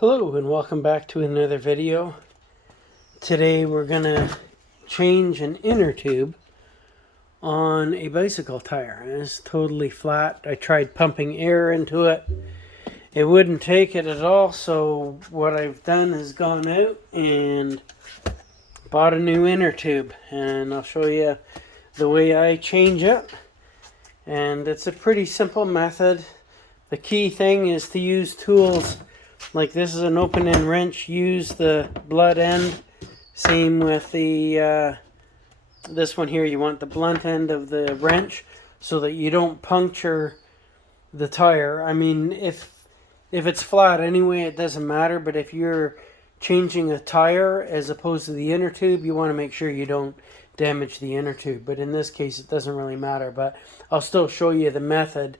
Hello and welcome back to another video. Today we're going to change an inner tube on a bicycle tire. It's totally flat. I tried pumping air into it. It wouldn't take it at all, so what I've done is gone out and bought a new inner tube, and I'll show you the way I change it. And it's a pretty simple method. The key thing is to use tools like this is an open end wrench. Use the blood end. Same with the this one here. You want the blunt end of the wrench so that you don't puncture the tire. I mean, if it's flat anyway, it doesn't matter. But if you're changing a tire as opposed to the inner tube, you want to make sure you don't damage the inner tube. But in this case, it doesn't really matter. But I'll still show you the method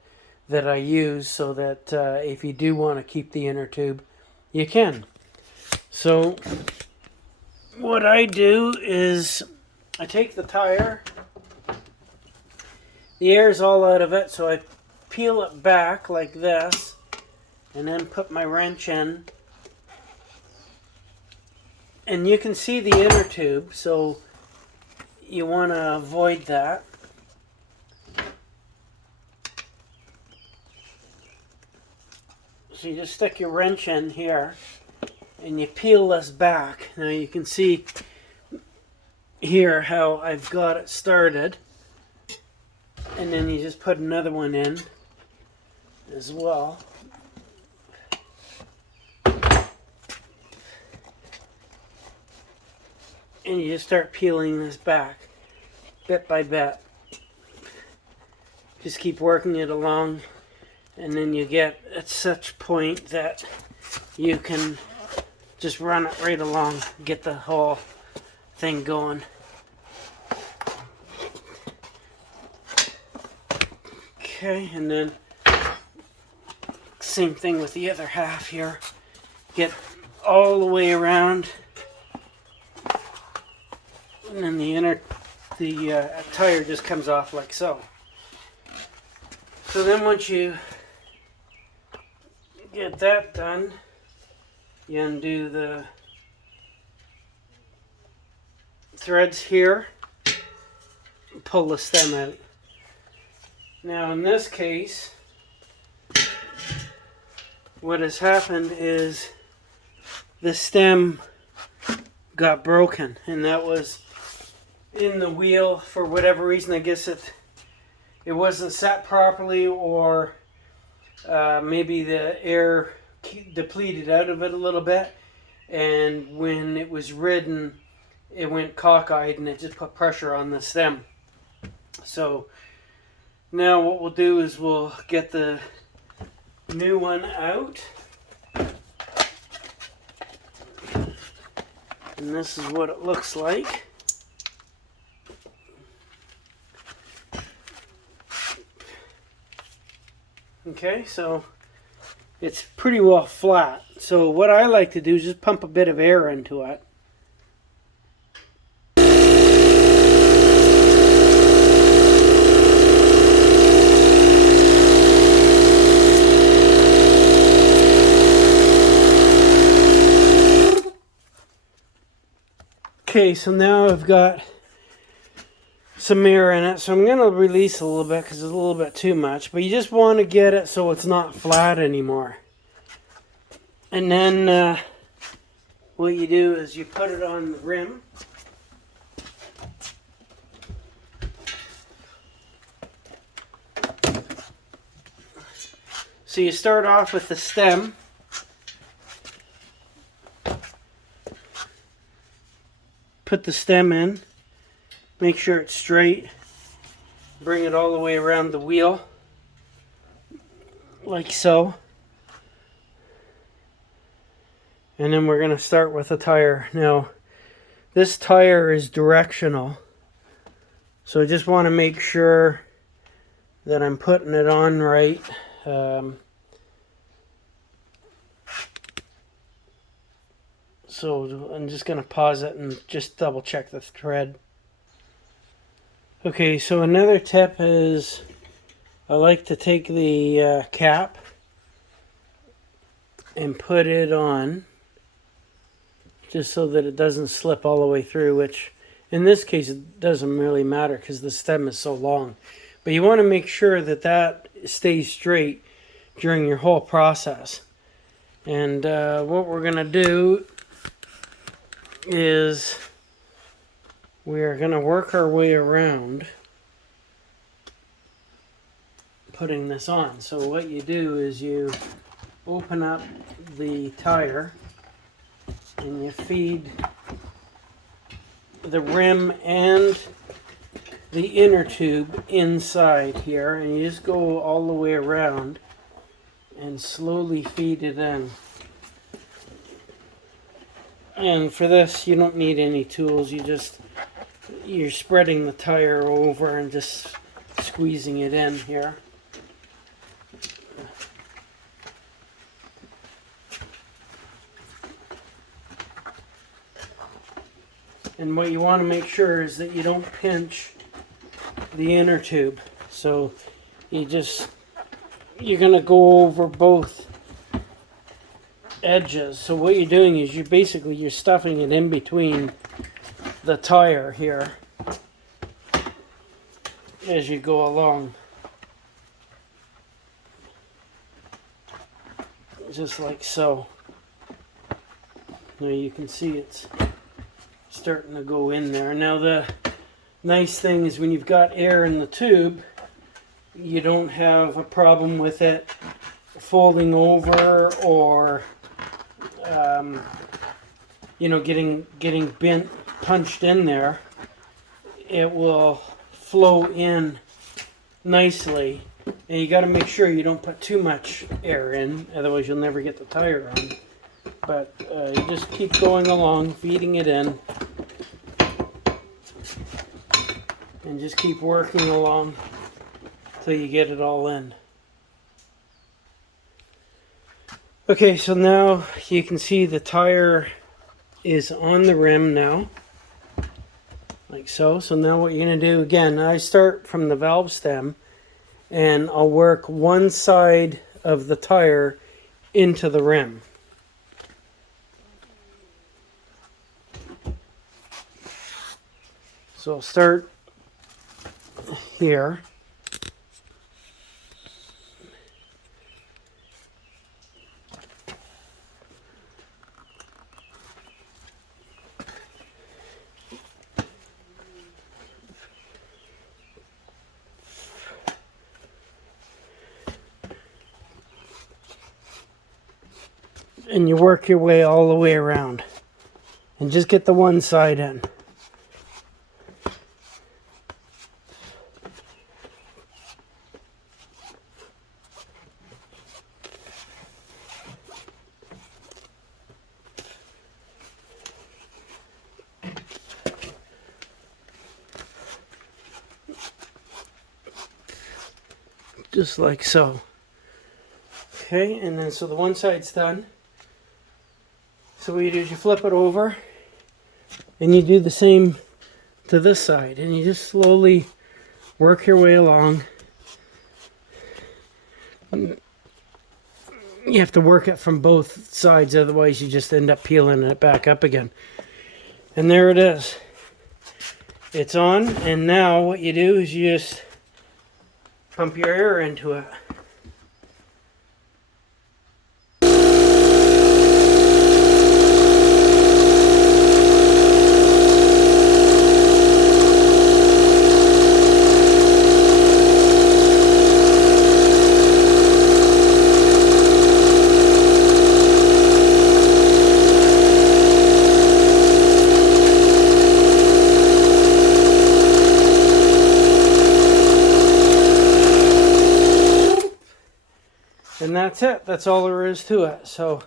that I use so that if you do want to keep the inner tube, you can. So what I do is I take the tire, the air's all out of it, so I peel it back like this and then put my wrench in, and you can see the inner tube, so you want to avoid that. So you just stick your wrench in here and you peel this back. Now you can see here how I've got it started. And then you just put another one in as well. And you just start peeling this back bit by bit. Just keep working it along. And then you get at such point that you can just run it right along, get the whole thing going. Okay, and then same thing with the other half here. Get all the way around, and then the tire just comes off like so. So then once you get that done, you undo the threads here, pull the stem out. Now in this case, what has happened is the stem got broken, and that was in the wheel for whatever reason. I guess it wasn't set properly, or maybe the air depleted out of it a little bit, and when it was ridden, it went cockeyed and it just put pressure on the stem. So now what we'll do is we'll get the new one out, and this is what it looks like. Okay, so it's pretty well flat. So what I like to do is just pump a bit of air into it. Okay, so now I've got some air in it, so I'm going to release a little bit because it's a little bit too much, but you just want to get it so it's not flat anymore. And then what you do is you put it on the rim. So you start off with the stem. Put the stem in. Make sure it's straight. Bring it all the way around the wheel, like so. And then we're going to start with the tire. Now, this tire is directional, so I just want to make sure that I'm putting it on right. So I'm just going to pause it and just double check the thread. Okay, so another tip is I like to take the cap and put it on, just so that it doesn't slip all the way through, which in this case it doesn't really matter because the stem is so long. But you want to make sure that that stays straight during your whole process. And what we're going to do is we're going to work our way around putting this on. So what you do is you open up the tire and you feed the rim and the inner tube inside here, and you just go all the way around and slowly feed it in. And for this you don't need any tools, you're spreading the tire over and just squeezing it in here. And what you want to make sure is that you don't pinch the inner tube. So you're going to go over both edges. So what you're doing is you're stuffing it in between the tire here as you go along. Just like so. Now you can see it's starting to go in there. Now the nice thing is when you've got air in the tube, you don't have a problem with it folding over or getting bent, punched in there. It will flow in nicely, and you got to make sure you don't put too much air in, otherwise you'll never get the tire on. But you just keep going along, feeding it in, and just keep working along till you get it all in. Okay, so now you can see the tire is on the rim now, like so. So now what you're going to do, again, I start from the valve stem and I'll work one side of the tire into the rim. So I'll start here. And you work your way all the way around. And just get the one side in. Just like so. Okay, and then so the one side's done. So what you do is you flip it over and you do the same to this side, and you just slowly work your way along. You have to work it from both sides, otherwise you just end up peeling it back up again. And there it is. It's on, and now what you do is you just pump your air into it. And that's it. That's all there is to it. So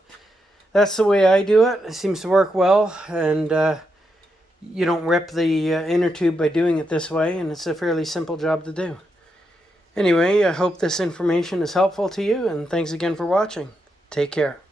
that's the way I do it. It seems to work well, and you don't rip the inner tube by doing it this way, and it's a fairly simple job to do. Anyway, I hope this information is helpful to you, and thanks again for watching. Take care.